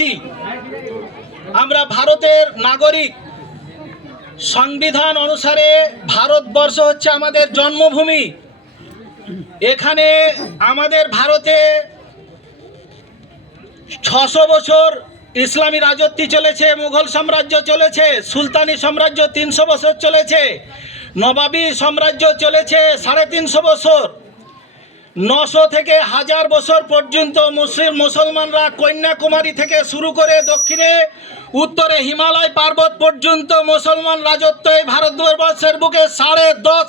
ভারতবাসী, আমরা ভারতের নাগরিক। সংবিধান অনুসারে ভারতবর্ষ হচ্ছে আমাদের জন্মভূমি। এখানে আমাদের ভারতে 600 বছর ইসলামী রাজত্ব চলেছে, মুঘল সাম্রাজ্য চলেছে, সুলতানি সাম্রাজ্য 300 বছর চলেছে, নবাবী সাম্রাজ্য চলেছে 350 বছর। 900 থেকে 1000 বছর পর্যন্ত মুসলমানরা কন্যাকুমারী থেকে শুরু করে দক্ষিণে উত্তরে হিমালয় পর্বত পর্যন্ত মুসলমান রাজত্ব এই ভারতবর্ষের বুকে 1050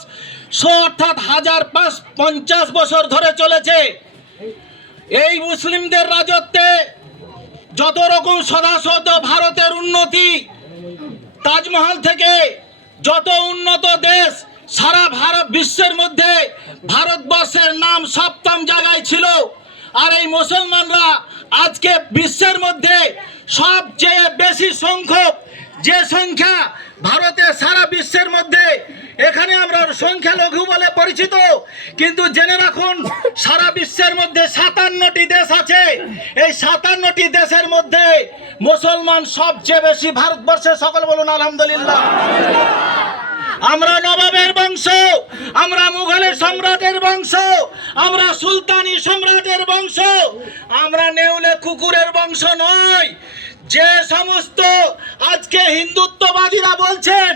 অর্থাৎ 1050 বছর ধরে চলেছে। এই মুসলিমদের রাজত্বে যত রকম সদাসদ ভারতের উন্নতি, তাজমহল থেকে যত উন্নত দেশ, সারা ভারত বিশ্বের মধ্যে ভারতবর্ষের নাম 7ম জায়গায় ছিল। আর এই মুসলমানরা আজকে বিশ্বের মধ্যে সবচেয়ে বেশি সংখ্যক, যে সংখ্যা ভারতে সারা বিশ্বের মধ্যে, এখানে আমরা সংখ্যালঘু বলে পরিচিত, কিন্তু জেনে রাখুন সারা বিশ্বের মধ্যে 57টি দেশ আছে। এই 57টি দেশের মধ্যে মুসলমান সবচেয়ে বেশি ভারতবর্ষে। সকল বলুন আলহামদুলিল্লাহ। আমরা নবাবের বংশ, আমরা মুঘলের সম্রাটের বংশ, আমরা সুলতানি সম্রাটের বংশ, আমরা নেউলে কুকুরের বংশ নয়। যে সমস্ত আজকে হিন্দুত্ববাদীরা বলছেন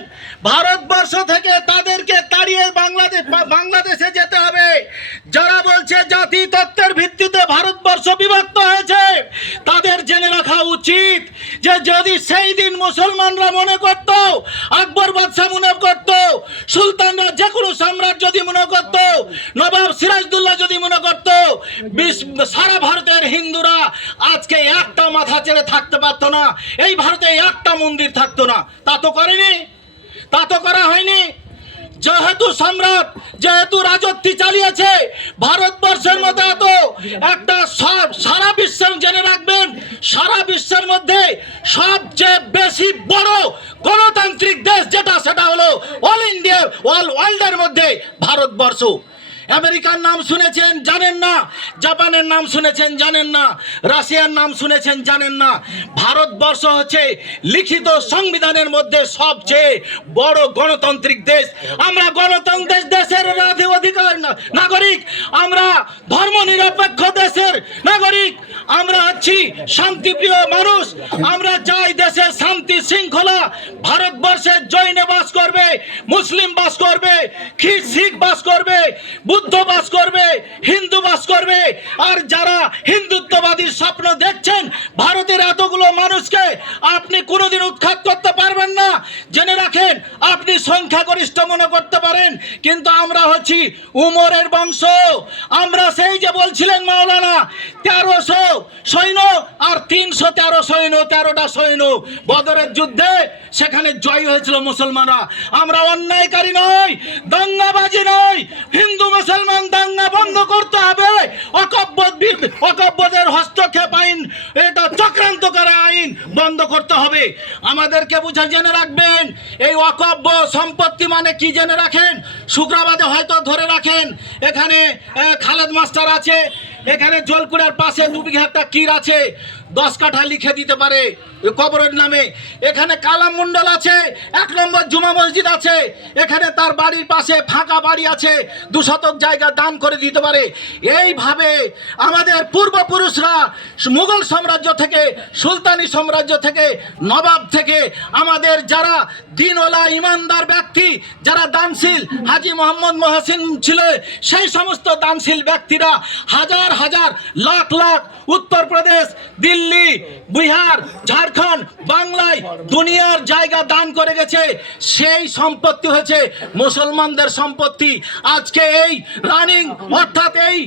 ভারতবর্ষ থেকে তাদেরকে তাড়িয়ে বাংলাদেশে যেতে হবে, যারা বলছে জাতি তত্ত্বের ভিত্তিতে ভারতবর্ষ বিভক্ত হয়েছে, তাদের জেনে রাখা উচিত যে যদি সেই দিন মুসলমানরা মনে করত, আকবর বাদশাহ মনে করত, সুলতানরা যে কোনো সম্রাট যদি মনে করত, নবাব সিরাজদৌল্লা যদি মনে করত, সারা ভারতের হিন্দুরা আজকে একটা মাথা ছেড়ে থাকতে পারত না, এই ভারতে একটা মন্দির থাকতো না। তা তো করেনি, তা তো করা হয়নি। যেহেতু সম্রাট, যেহেতু রাজত্ব চালিয়েছে ভারতবর্ষের মতো এত একটা সারা বিশ্বের, জেনে রাখবেন সারা বিশ্বের মধ্যে সবচেয়ে বেশি বড় গণতান্ত্রিক দেশ যেটা, সেটা হলো অল ইন্ডিয়া, অল ওয়ার্ল্ডের মধ্যে ভারতবর্ষ। আমেরিকার নাম শুনেছেন, জানেন না। জাপানের নাম শুনেছেন, জানেন না। রাশিয়ার নাম শুনেছেন, জানেন না। ভারতবর্ষ হচ্ছে লিখিত সংবিধানের মধ্যে সবচেয়ে বড় গণতান্ত্রিক দেশ। আমরা গণতান্ত্রিক দেশের অধিকার নাগরিক, আমরা ধর্মনিরপেক্ষ দেশের নাগরিক, আমরা হচ্ছি শান্তিপ্রিয় মানুষ। আমরা চাই দেশের শান্তি শৃঙ্খলা। ভারতবর্ষে জৈন বাস করবে, মুসলিম বাস করবে, শিখ বাস করবে, বুদ্ধ বাস করবে, হিন্দু বাস করবে। আর যারা হিন্দুত্ববাদীর স্বপ্ন দেখছেন ভারতের এতগুলো মানুষকে আপনি কোনোদিন উৎখাত করতে পারবেন না। জেনে রাখেন, আপনি সংখ্যাগরিষ্ঠ মনে করতে পারেন, কিন্তু আমরা হচ্ছি উমরের বংশ। আমরা সেই যে বলছিলেন মাওলানা 1300 সৈন্য আর 313 সৈন্য, 13টা সৈন্য বদরের যুদ্ধে, সেখানে জয় হয়েছিল মুসলমানরা। আমরা অন্যায়কারী নই, দাঙ্গাবাজি নই। হিন্দু মুসলমান দাঙ্গা বন্ধ করতে হবে। অকব্যদের হস্তক্ষেপ আইন, এটা চক্রান্ত করা আইন বন্ধ করতে হবে। আমাদেরকে বুঝে জেনে রাখবেন, এই অকব্য সম্পত্তি মানে কি জেনে রাখেন। শুক্রবাদে হয়তো ধরে রাখেন, এখানে খালেদ মাস্টার আছে, এখানে জলকুড়ার পাশে 2 বিঘা একটা কির আছে, 10 কাঠা লিখে দিতে পারে কবরের নামে। এখানে কালাম মন্ডল আছে, 1 নম্বর জুমা মসজিদ আছে, এখানে তার বাড়ির পাশে ফাঁকা বাড়ি আছে, 2 শতক জায়গা দান করে দিতে পারে। এইভাবে আমাদের পূর্বপুরুষরা মুঘল সাম্রাজ্য থেকে, সুলতানি সাম্রাজ্য থেকে, নবাব থেকে, আমাদের যারা দিনওয়ালা ইমানদার ব্যক্তি, যারা দানশীল, হাজি মোহাম্মদ মহসিন ছিল, সেই সমস্ত দানশীল ব্যক্তিরা হাজার হাজার লাখ লাখ উত্তরপ্রদেশ, দিল্লি, বিহার, ঝাড়খণ্ড, বাংলায় দুনিয়ার জায়গা দান করে গেছে। সেই সম্পত্তি হয়েছে মুসলমানদের সম্পত্তি। আজকে এই রানিং, অর্থাৎ এই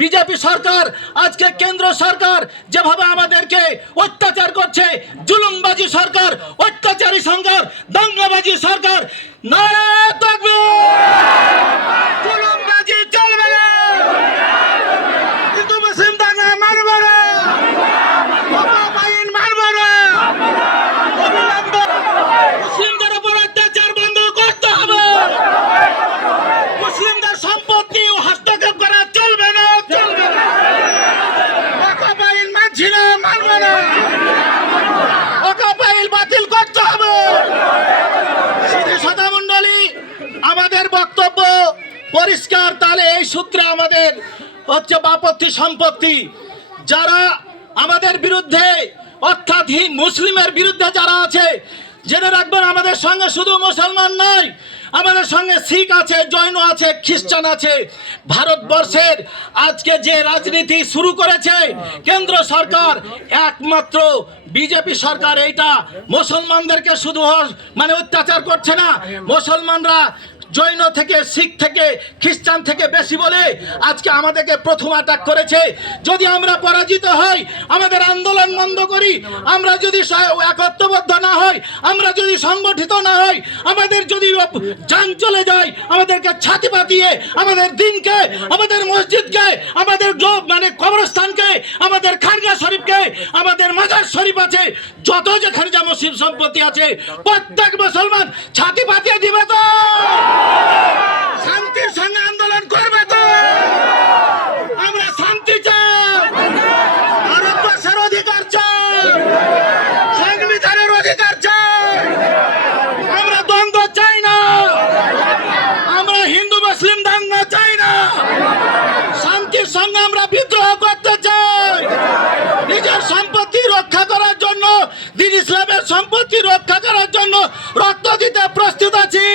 বিজেপি সরকার, আজকে কেন্দ্র সরকার যেভাবে আমাদেরকে অত্যাচার করছে, জুলুমবাজি সরকার, অত্যাচারী সরকার, দাঙ্গাবাজি সরকার, নারায়ে তাকবীর! জুলুমবাজি চলবে না, হিন্দু মুসলিম দাঙ্গা মানব না, মুসলিমদের উপর অত্যাচার বন্ধ করতে হবে, মুসলিমদের সম্পত্তি হস্তক্ষেপ করা চলবে না, চলবে না, মানছি না, মানব না। পরিষ্কার। তাহলে এই সূত্রে আমাদের হচ্ছে বাপত্তি সম্পত্তি। যারা আমাদের বিরুদ্ধে অর্থাৎ মুসলিমের বিরুদ্ধে যারা আছে, জেনে রাখবেন আমাদের সঙ্গে শুধু মুসলমান নয়, আমাদের সঙ্গে শিখ আছে, জৈন আছে, খ্রিস্টান আছে। ভারতবর্ষের আজকে যে রাজনীতি শুরু করেছে কেন্দ্র সরকার, একমাত্র বিজেপি সরকার, এইটা মুসলমানদেরকে শুধু মানে অত্যাচার করছে না, মুসলমানরা জৈন থেকে, শিখ থেকে, খ্রিস্টান থেকে বেশি বলে আজকে আমাদেরকে প্রথম অ্যাটাক করেছে। যদি আমরা পরাজিত হই, আমাদের আন্দোলন বন্ধ করি, আমরা যদি একত্রবদ্ধ না হই, আমরা যদি সংগঠিত না হই, আমাদের যদি জান চলে যায়, আমাদেরকে ছাতি পাতিয়ে আমাদের দিনকে, আমাদের মসজিদকে, আমাদের মানে কবরস্থানকে, আমাদের খানকা শরীফকে, আমাদের মাজার শরীফ আছে, যত যেখানে যা মুসলিম সম্পত্তি আছে, প্রত্যেক মুসলমান ছাতি পাতিয়ে দিবে তো, শান্তির সঙ্গে আন্দোলন করবে তো। আমরা শান্তি চাই, ভারতবর্ষের অধিকার চাই, সংবিধানের অধিকার চাই, আমরা দ্বন্দ্ব চাই না, আমরা হিন্দু মুসলিম দাঙ্গা চাই না, শান্তির সঙ্গে আমরা বিদ্রোহ করতে চাই। নিজের সম্পত্তি রক্ষা করার জন্য, দ্বীন ইসলামের সম্পত্তি রক্ষা করার জন্য রক্ত দিতে প্রস্তুত আছি।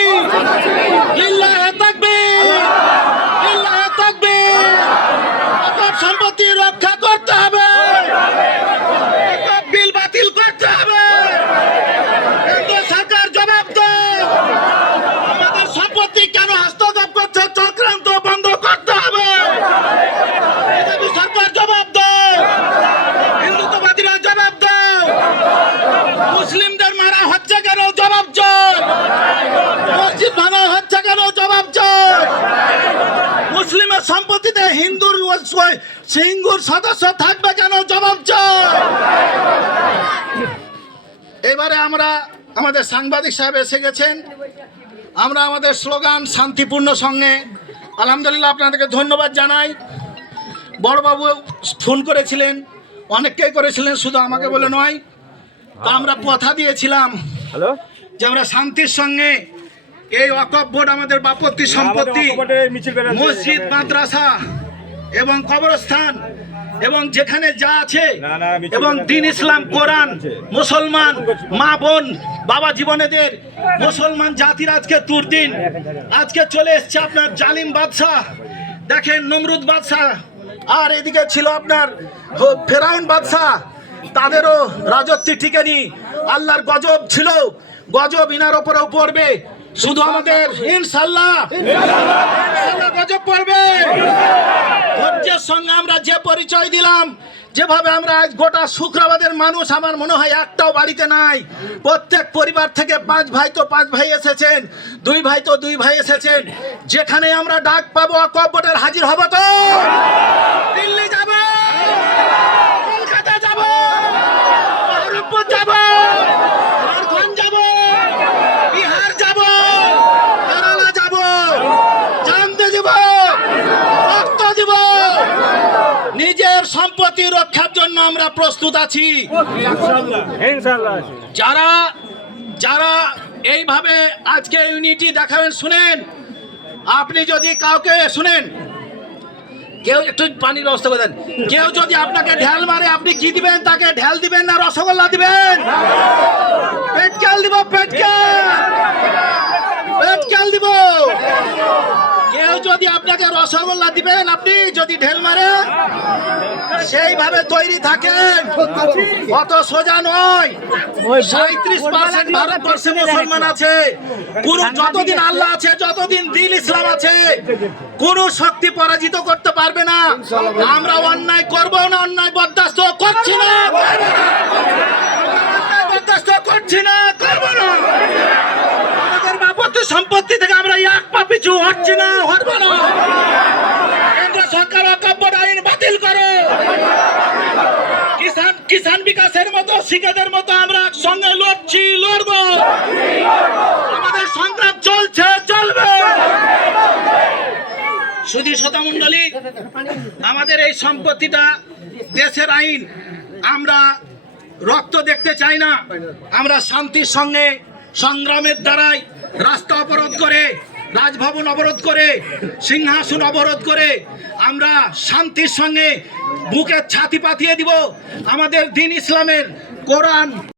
সম্পত্তি রক্ষা করতে হবে, বিল বাতিল করতে হবে, কেন্দ্র সরকার জবাব দেয়। আমাদের সম্পত্তি কেন হস্তক্ষেপ করছে, চক্রান্ত বন্ধ করতে হবে, বিজেপি সরকার জবাব দেয়, হিন্দুত্ববাদীরা জবাব দেয়, মুসলিমদের মারা হচ্ছে কেন জবাব চাই, মসজিদ ভাঙা হচ্ছে কেন জবাব চাই, মুসলিমের সম্পত্তিতে হিন্দুর সিঙ্গুর সদস্য থাকবে কেন জবাব চাই। এবারে আমরা আমাদের সাংবাদিক সাহেব এসে গেছেন, আমরা আমাদের স্লোগান শান্তিপূর্ণ সঙ্গে, আলহামদুলিল্লাহ আপনাদেরকে ধন্যবাদ জানাই। বড়বাবু ফোন করেছিলেন, অনেককেই করেছিলেন, শুধু আমাকে বলে নয়। তো আমরা কথা দিয়েছিলাম যে আমরা শান্তির সঙ্গে এই ওয়াকফ বোর্ড, আমাদের বাপত্তি সম্পত্তি, মসজিদ, মাদ্রাসা এবং কবরস্থান এবং যেখানে যা আছে, এবং দ্বীন ইসলাম, কোরআন, মুসলমান মা বোন, বাবা জীবনেদের মুসলমান জাতির আজকে দুর্দিন। আজকে চলে এসছে আপনার জালিম বাদশাহ, দেখেন নমরুদ বাদশাহ, আর এদিকে ছিল আপনার ফেরাউন বাদশাহ, তাদেরও রাজত্ব টিকেনি। আল্লাহর গজব ছিল, গজব ইনার ওপরেও পড়বে। শুধু আমাদের ইনশাআল্লাহ গজব পড়বে। ধৈর্যের সঙ্গে আমরা যে পরিচয় দিলাম, যেভাবে আমরা আজ গোটা শুক্রবাদের মানুষ, আমার মনে হয় একটাও বাড়িতে নাই। প্রত্যেক পরিবার থেকে 5 ভাই তো 5 ভাই এসেছেন, 2 ভাই তো 2 ভাই এসেছেন। যেখানে আমরা ডাক পাবো ওয়াকফ বোর্ডের হাজির হব তো। দিল্লি যাব, কলকাতা যাব, বহরমপুর যাব, ঝাড়খণ্ড যাব, বিহার যাব, কেরালা যাব, জানতে দিব, রক্ত দিব। নিজের সম্পত্তি রক্ষার জন্য আমরা প্রস্তুত আছি। যারা যারা এইভাবে আজকে ইউনিটি দেখাবেন, শুনেন, আপনি যদি কাউকে শুনেন, কেউ একটু পানির ব্যবস্থা করে দেন, কেউ যদি আপনাকে ঢেল মারে, আপনি কি দিবেন? তাকে ঢেল দিবেন না রসগোল্লা দিবেন? পেটকেল দিব, পেটকেল দিব। কেউ যদি আপনাকে রসগোল্লা দিবেন, আপনি যদি ঢেল মারে, সেইভাবে তৈরি থাকেন, অত সোজা নয়। 37% ভারতবর্ষে মুসলমান আছে। যতদিন আল্লাহ আছে, যতদিন দ্বীন ইসলাম আছে, কোন শক্তি পরাজিত করতে পারবে না। আমরা অন্যায় করবো না, অন্যায় বরদাস্ত করছি না, বরদাস্ত করছি না, করবো না। আমাদের বাপত্তি সম্পত্তি থেকে আমরা এক পা পিছু হচ্ছি না, হটবো না। কেন্দ্র সরকার ওয়াকফ বোর্ড আইন বাতিল করো। কিষাণ বিকাশের মতো, শিক্ষাদের মতো আমরা একসঙ্গে লড়ছি, লড়বো। আমাদের সংগ্রাম চলছে, চলবে। শুধু শ্রোতামণ্ডলী, আমাদের এই সম্পত্তিটা দেশের আইন, আমরা রক্ত দেখতে চাই না। আমরা শান্তির সঙ্গে সংগ্রামের দ্বারাই রাস্তা অবরোধ করে রাজভবন অবরোধ করে, সিংহাসন অবরোধ করে আমরা শান্তির সঙ্গে বুকে ছাতি পাতিয়ে দিব। আমাদের দ্বীন ইসলামের কোরআন